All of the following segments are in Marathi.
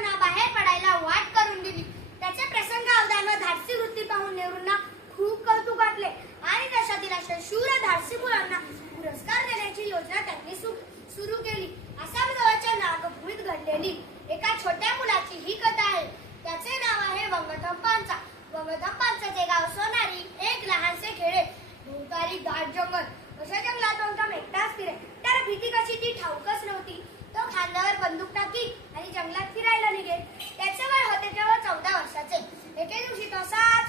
नेहरूंना बाहेर पडायला वाट करून दिली. त्याचे प्रसंग अवधान व धाडसी वृत्ती पाहून नेहरूंना खूप कौतुक वाटले. आणि देशातील अशा शूर धाडसी मुलांना पुरस्कार देण्याची योजना त्यांनी सु- सुरू केली. आसाम जवळच्या नागभूमीत घडलेली एका छोट्या मुलाची ही कथा आहे. त्याचे नाव आहे वंगथप्पांचा वंगथप्पांचं जे गाव सोनारी एक लहानसे खेडे भोवताली दाट जंगल. अशा जंगलात वंगम एकटाच फिरे. तर भीती कशी? ती ठाऊकच नव्हती. तो खांद्यावर बंदूक टाकी आणि जंगलात फिरायला निघेल. त्याचे वय होते तेव्हा चौदा वर्षाचे. एके दिवशी तो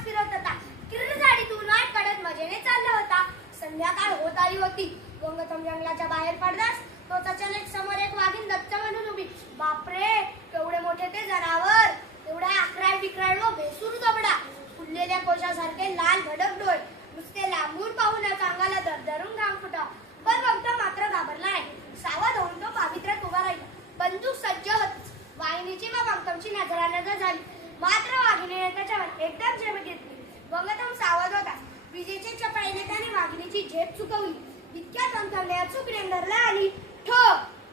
फिरत होता. किरण झाडीतून वाट काढत मजेने चालला होता. संध्याकाळ होत आली होती. वंगतम जंगलाच्या बाहेर पडताच तो त्याच्यासमोर एक वाघीण दत्त म्हणून उभी. बापरे केवढे मोठे ते जनावर. एवढा अकराळ विकराळ व बेसूर जबडा. फुललेल्या कोशासारखे लाल भडक डोळे. नुसते लांबून पाहून या अंगाला दरदरून घाम फुटा. पण बघता मात्र घाबरला आहे सावध होऊन तो पावित्र्यात उभा राहिला बंदूक सज्ज होतीच वाहिनीची व वंगतमची नजरानजर झाली. मात्र वाघिणीने त्याच्यावर एकदम झेप घेतली. वंगतम सावध होता. विजेच्या चपळीने त्याने वाघिणीची झेप चुकवली. इतक्या वंगतमने अचूक धरला आणि ठो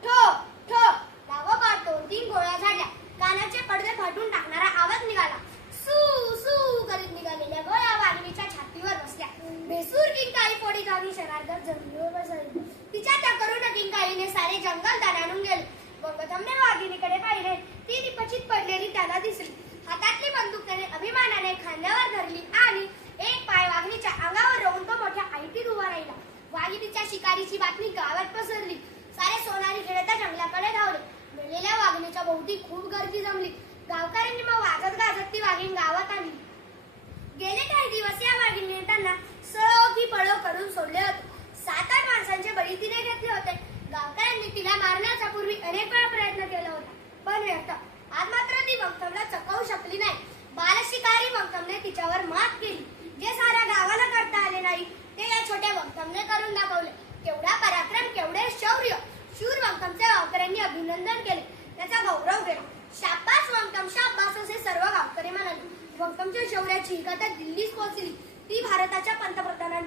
ठो ठो. लागोपाठ दोन तीन गोळ्या झाल्या. कानाचे पडदे फाटून टाकणारा आवाज निघाला. सू सू करीत निघालेल्या गोळ्या वाघिणीच्या छातीवर बसल्या. भेसूर किंकाळी पोडी गावी शरारदार जमिनीवर बसली. तिच्या त्या करुण किंकाळीने सारे जंगल दणाणून गेले. वंगथमने वाघिणीकडे पाहिले ती निपचित पडलेली त्याला दिसली. हातातली बंदूक त्याने अभिमानाने खांद्यावर धरली आणि एक पाय वाघिणीच्या अंगावर रोवून तो मोठ्या आयटीत उभा राहिला. वाघिणीच्या शिकारीची बातमी गावात पसरली. सारे सोनारी खेळता जंगलाकडे धावले. मेलेल्या वाघिणीच्या भोवती खूप गर्दी जमली. गावकऱ्यांनी मग वाजत गाजत ती वाघीण गावात आणली गेले काही दिवस या वाघिणीने त्यांना सळोगी पळो करून सोडले होते. सात आठ माणसांचे बळी तिने घेतले होते. गावकऱ्यांनी तिला मारण्याचा पूर्वी अनेक वेळा प्रयत्न केला होता. पण व्यर्थ. आज मात्र ती मक्तमला चकवू शकली नाही. बालशिकारी मक्तमने तिच्यावर मात केली. जे साऱ्या गावाला करता आले नाही ते या छोट्या मक्तमने करून दाखवले. केवढा पराक्रम केवढे शौर्य. शूर वंकमचे गावकऱ्यांनी अभिनंदन केले. त्याचा गौरव केला. शाबास मक्तम शाबास असे सर्व गावकरी म्हणाले. वंकमच्या शौर्याची ही दिल्लीत दिल्लीस पोहोचली. ती भारताच्या पंतप्रधानांच्या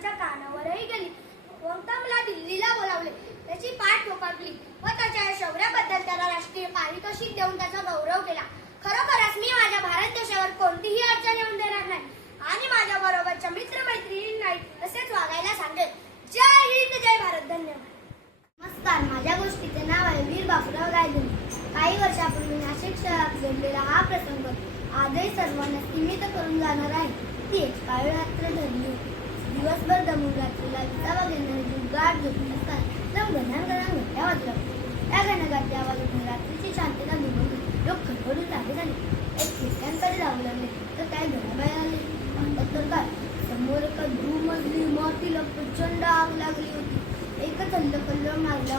माजला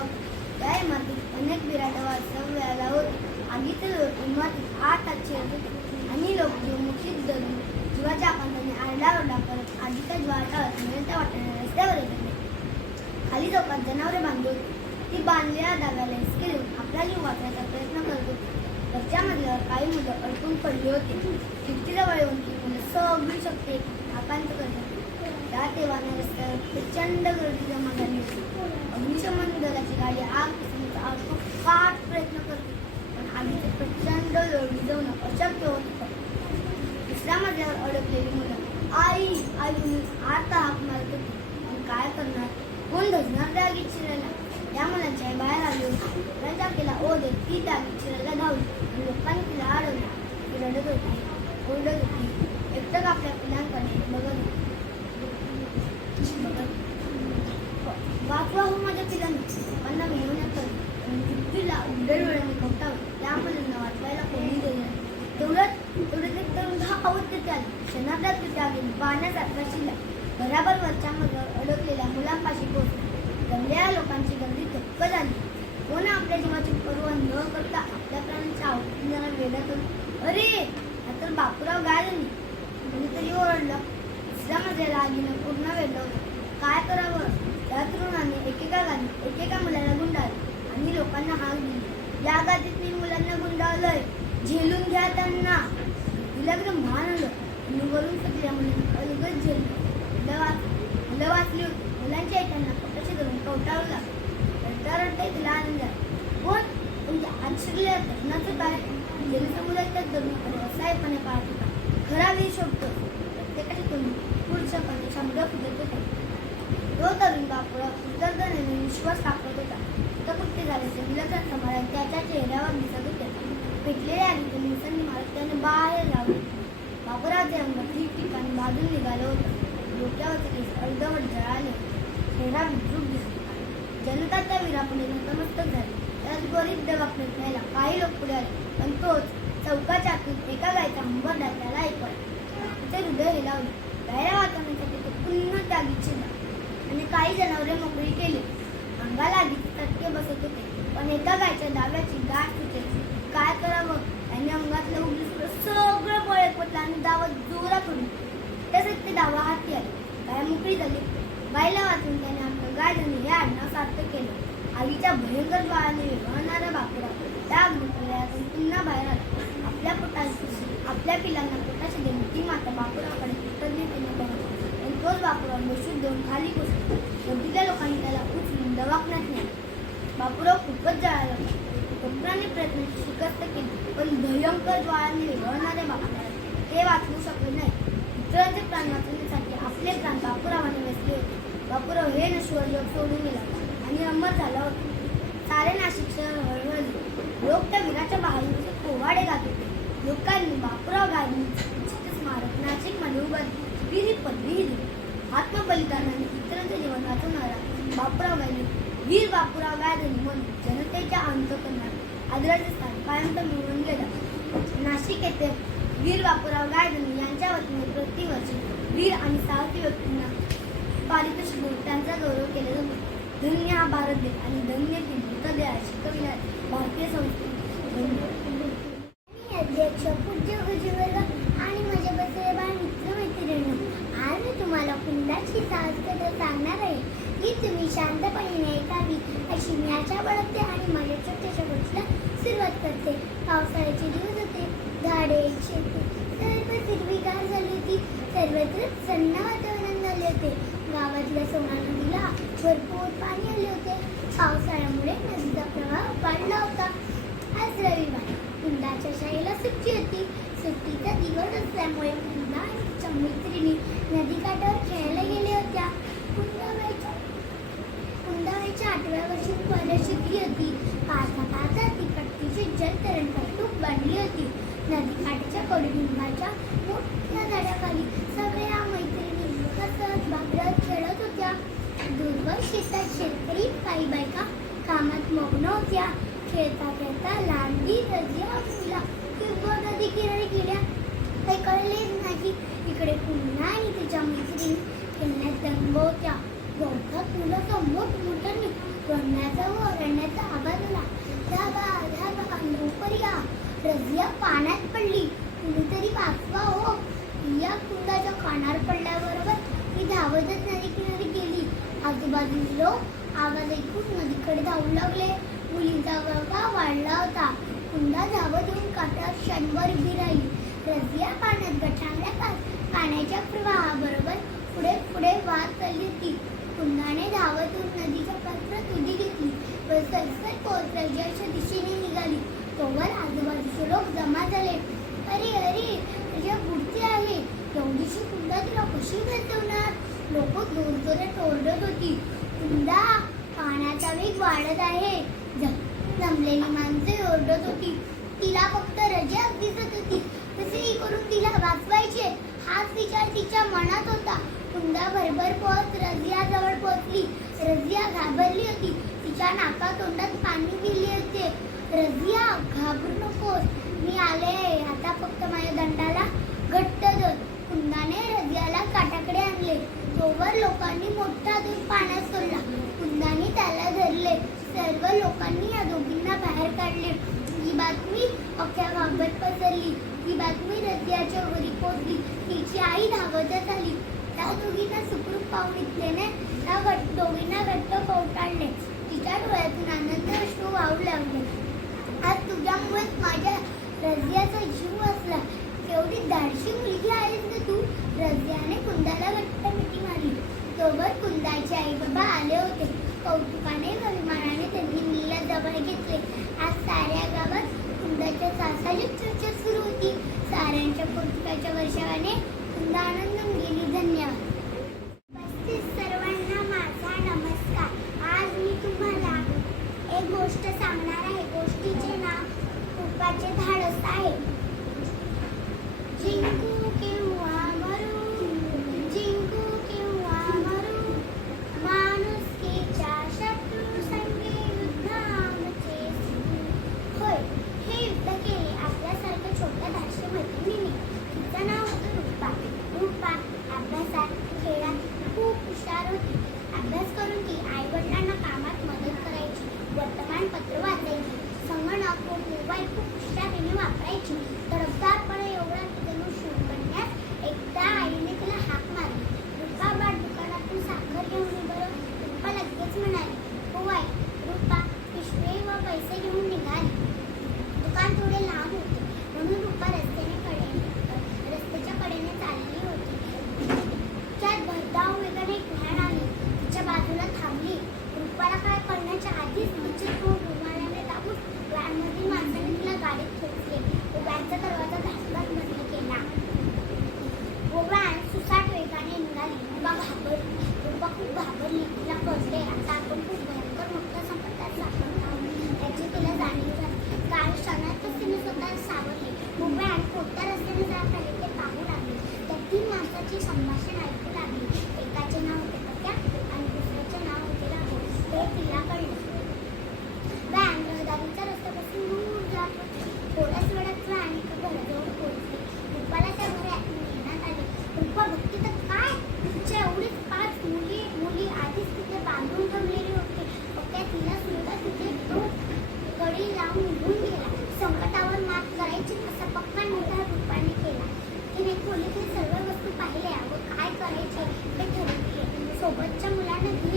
त्या इमारतीत अनेक बिराटा वाचवल्याला होते. आगीचे इमारतीत आठ आजची आणि लोक मुखीत धरून जीवाच्या आकांताने आरडाओरडा करत आगीच्या ज्वाचा अडचणीच्या वाटेने रस्त्यावर येत खाली चौकात जनावरे बांधून ती बांधलेल्या दाव्याला हिसकेरून आपला जीव वाचण्याचा प्रयत्न करतो होती. वरच्या काही मुलं अडकून पडली होती. खिडकीजवळ येऊन ती मुलं सगळी शक्ती आकांत करतात होती. त्या तेव्हाना रस्त्यावर प्रचंड गर्दी जमा झाली होती. अग्निशमन दलाची गाडी आग पेटवण्याचा फार प्रयत्न करते पण आगीचे प्रचंड लोळी जाऊन अशक्य होत दुसऱ्या मजल्यावर अडकलेली मुलं आई आई म्हणून आता हाक मारत होती पण काय करणार कोण धजणार त्या आगीत शिरायला त्या मुलांच्या आई बाहेर आली होती त्यांच्या केला ओ दे ती त्या आगीत शिरायला धावली आणि लोकांनी तिला अडवलं ती रडत होती ओरडत होती एकटक आपल्या पिलांकडे बघत बघत वाचवा हो माझ्या पिलांना लोकांना मिळवण्यात आलं पण मृत्यूला उड्डल वेळाने कवटावं त्या मुलांना वाचवायला कोणी गेलं नाही. तेवढंच तेवढं एक तरुण धावत तिथे आले. क्षणार्धात तिथे आले. पाहण्यासारखा शिला. घराभर वरच्या मजल्यावर अडकलेल्या मुलांपाशी पोहोचले जमलेल्या लोकांची गर्दी थक्क झाली. कोण आपल्या जीवाची पर्व न करता आपल्या प्राण्यांच्या आवडीने जरा वेगळं करून अरे आता तर बापूराव गायनी कोणीतरी ओरडलं. दुसऱ्या मजल्याला आगीनं पूर्ण वेळ काय करावं? या तरुणाने एकेका गाणी एकेका मुलाला गुंडाळले आणि लोकांना हाक दिली. या गादीत मी मुलांना गुंडाळलंय. झेलून घ्या त्यांना. तिला एकदम भान आलं. आणि वरून सगळ्या मुलांनी अलगच झेललं मुलं वाच मुलं वाचली होती. मुलांच्या ऐकांना त्यांना पोटाशी धरून कवटाळू लागलं रडता रडता तिला आनंद झाला कोण? तुमच्या आश्चर्य तरुणाचं काय? जलसमुद्राच्या तरुणाकडे असायपणे पाहत होता. खरा वीर शोधतो प्रत्येकाची पुढच्या पुढच्यापणे शंभर फुटत होता. तो तरुण बापुरा उतरताना विश्वास दाखवत होता कृत्य झाल्याचे विलक्षण समाधान त्याच्या चेहऱ्यावर दिसत होते पिटलेल्या आणि निसंगी मारत त्याने बाहेर लावले बापुराचे अंग ठिकठिकाणी बाजून निघालं होतं डोक्यावरचे केस अर्धवट जळाले चेहरा विद्रूप दिसला जनता त्या वीरापुढे नतमस्तक झाली त्यात त्वरित दवाखान्यात न्यायला काही लोक पुढे आले पण तोच चौकाच्या आतून एका गायचा हंबरडा त्याला ऐकवला तिचे हृदय हिलावले गायला वाचवण्यासाठी तो पुन्हा त्यागीत शिरला काही जनावरे मोकळी केली. अंगाला आगीचे चटके बसत होते. पण एका गायच्या दाव्याची गाठ सुटेल काय करावं? त्याने अंगातलं उगली सगळं बळ एकवटलं आणि दावत जोरात उडली. तसेच ते दावा हाती आले. गाय मोकळी झाली. गायला वाचून त्याने आपलं गाय झाली हे आडनाव साध्य केलं. आईच्या भयंकर बाळाने विरघळणारा बापडा त्या अग्निप्रलयातून पुन्हा बाहेर आला. आपल्या पोटाशी आपल्या पिलांना पोटाशी देऊन ती माता बापुराकडे कृतज्ञतेने बघत तोच बापुरा बसून देऊन खाली बसला लोकांनी त्याला उचलून दवाखान्यात नेले. बापुराव खूपच जळाला डॉक्टरांनी प्रयत्नाची शिकस्त केली पण भयंकर ज्वाळांनी विरघळणाऱ्या बापुराला ते वाचवू शकले नाही. इतरांचे प्राण वाचवण्यासाठी आपले प्राण बापुरावाने वेचले होते. बापुराव हे नश्वर जग सोडून गेला आणि अमर झाला होता. सारे नाशिक शहर हळहळले. लोक त्या वीराच्या बहादुरीचे पोवाडे गात होते. लोकांनी बापुराव गांधींचे स्मारक नाशिकमध्ये उभारली. वीर ही पदवी दिली. आत्मबलिदानाने इतरांचे जीवन वाचवणारा बापुराव गांधी वीर बापुराव गांधी म्हणून जनतेच्या अंतकरणात आदराचे स्थान कायम मिळवून गेलं नाशिक येथे वीर बापूराव गायधनी यांच्या वतीने प्रतिवर्षी वीर आणि साहसी व्यक्तींना पारितोषिक देऊन त्यांचा गौरव केला जातो. धन्य हा भारत देश आणि धन्य ती मृतदेहा शिकविणारी भारतीय संस्कृती. धन्य मी अध्यक्ष पूज्य उज्ज्वल आणि माझ्या बसलेले बाळ मित्र मैत्रिणी आज मी तुम्हाला कुंडाची साहस कथा सांगणार आहे ही तुम्ही शांतपणे ऐकावी अशी मी आशा बाळगते आणि माझ्या छोट्याशा गोष्टीला सुरुवात करते. पावसाळ्याचे दिवस होते. झाडे शेती सर्व हिरवीगार झाली होती. सर्वत्र सन्न वातावरण झाले होते. गावातल्या सोना नदीला भरपूर पाणी आले होते. पावसाळ्यामुळे नदीचा प्रवाह वाढला होता. आज रविवार. कुंदाच्या शाळेला सुट्टी होती. सुट्टीचा दिवस असल्यामुळे कुंदा आणि तिच्या मैत्रिणी नदीकाठावर तिकडे पुन्हा आणि तिच्या मैत्रीण खेळण्यात दंग होत्या बहुधा पुलाचा मोठमोठा रडण्याचा व रडण्याचा आवाज आला. धाबा धाबा लवकर या रजिया पाण्यात पडली. कुणीतरी वाचवा हो. या कुंडाच्या कानावर पडल्याबरोबर मी धावतच नदी किनारी गेली. आजूबाजूचे लोक आवाज ऐकून नदीकडे धावू लागले. मुलीचा वळवा वाढला होता. कुंडा धावत येऊन काटा क्षणभर उभी राहिली. रजिया पाण्यात गटांगल्या पाण्याच्या प्रवाहाबरोबर पुढे पुढे वाद चालली होती. कुंडाने धावत नदीच्या पत्र तुझी घेतली व सलसर पोहोचल्याच्या दिशेने निघाली. तोवर आजूबाजूचे लोक जमा झाले. अरे अरे तुझ्या पुढची आहे. एवढीशी कुंडा तुला कशी घेतवणार लोक दोन जोरात ओरडत होती. कुंडा पाण्याचा वेग वाढत आहे. जमलेली माणसे ओरडत होती. तिला फक्त रजा दिसत होती. तसेही करून तिला वाचवायचे. हाच विचार तिच्या मनात होता. कुंडा भरभर पोहत रजियाजवळ पोहोचली. रजिया घाबरली होती. तिच्या नाका तोंडात पाणी गेले होते. रजिया घाबरू नकोस. मी आले. आता फक्त माझ्या दंडाला घट्ट धर. कुंदाने रजियाला काटाकडे आणले. तोवर लोकांनी मोठा दूर पाण्यात सोडला. कुंदाने त्याला धरले. सर्व लोकांनी या दोघींना बाहेर काढले. ही बातमी अख्ख्या गावात पसरली. ही बातमी रजियाच्या घरी पोचली तिची आई धावतच आली. त्या दोघींना सुखरूप पाहून इथल्याने त्या दोघींना घट्ट पाहून सोबतच्या मुलांना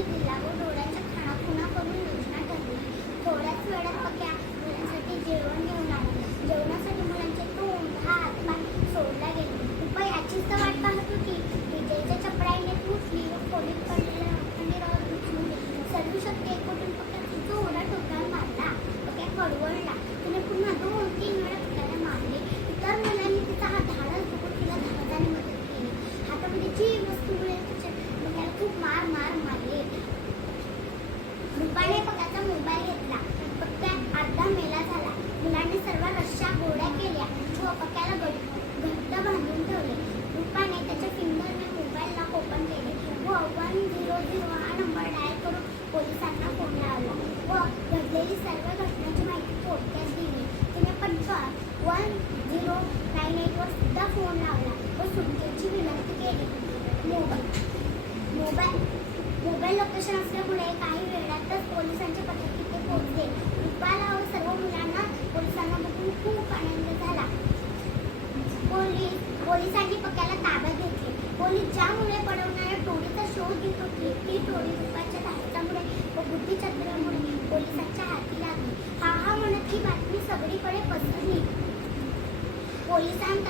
पोलिसांत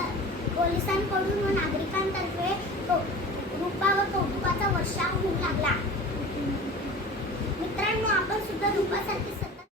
पोलिसांकडून व नागरिकांतर्फे कौ- रूपा व कौतुकाचा वर्षाव होऊ लागला. मित्रांनो आपण सुद्धा रूपासारखी